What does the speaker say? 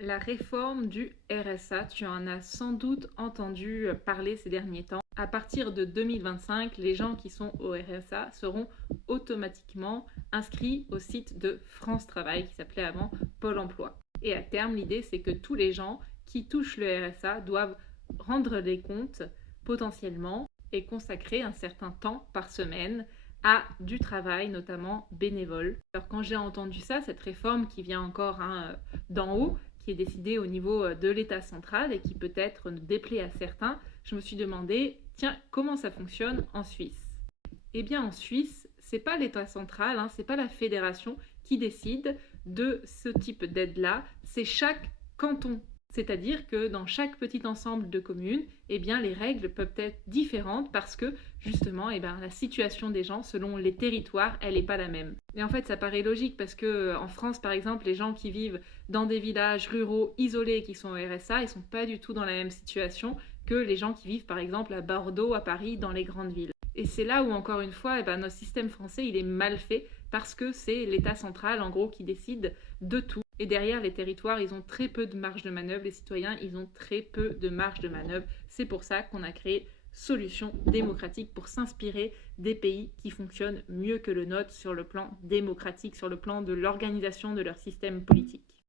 La réforme du RSA, tu en as sans doute entendu parler ces derniers temps. À partir de 2025, les gens qui sont au RSA seront automatiquement inscrits au site de France Travail, qui s'appelait avant Pôle Emploi. Et à terme, l'idée, c'est que tous les gens qui touchent le RSA doivent rendre des comptes potentiellement et consacrer un certain temps par semaine à du travail, notamment bénévole. Alors quand j'ai entendu ça, cette réforme qui vient encore d'en haut, qui est décidée au niveau de l'État central et qui peut-être déplaît à certains, je me suis demandé, tiens, comment ça fonctionne en Suisse? Eh bien en Suisse, c'est pas l'État central, c'est pas la fédération qui décide de ce type d'aide-là, c'est chaque canton. C'est-à-dire que dans chaque petit ensemble de communes, eh bien, les règles peuvent être différentes parce que justement, la situation des gens selon les territoires, elle n'est pas la même. Et en fait, ça paraît logique parce que en France, par exemple, les gens qui vivent dans des villages ruraux isolés qui sont au RSA, ils sont pas du tout dans la même situation que les gens qui vivent, par exemple, à Bordeaux, à Paris, dans les grandes villes. Et c'est là où, encore une fois, notre système français, il est mal fait parce que c'est l'État central, en gros, qui décide de tout. Et derrière, les territoires, ils ont très peu de marge de manœuvre. Les citoyens, ils ont très peu de marge de manœuvre. C'est pour ça qu'on a créé Solutions démocratiques pour s'inspirer des pays qui fonctionnent mieux que le nôtre sur le plan démocratique, sur le plan de l'organisation de leur système politique.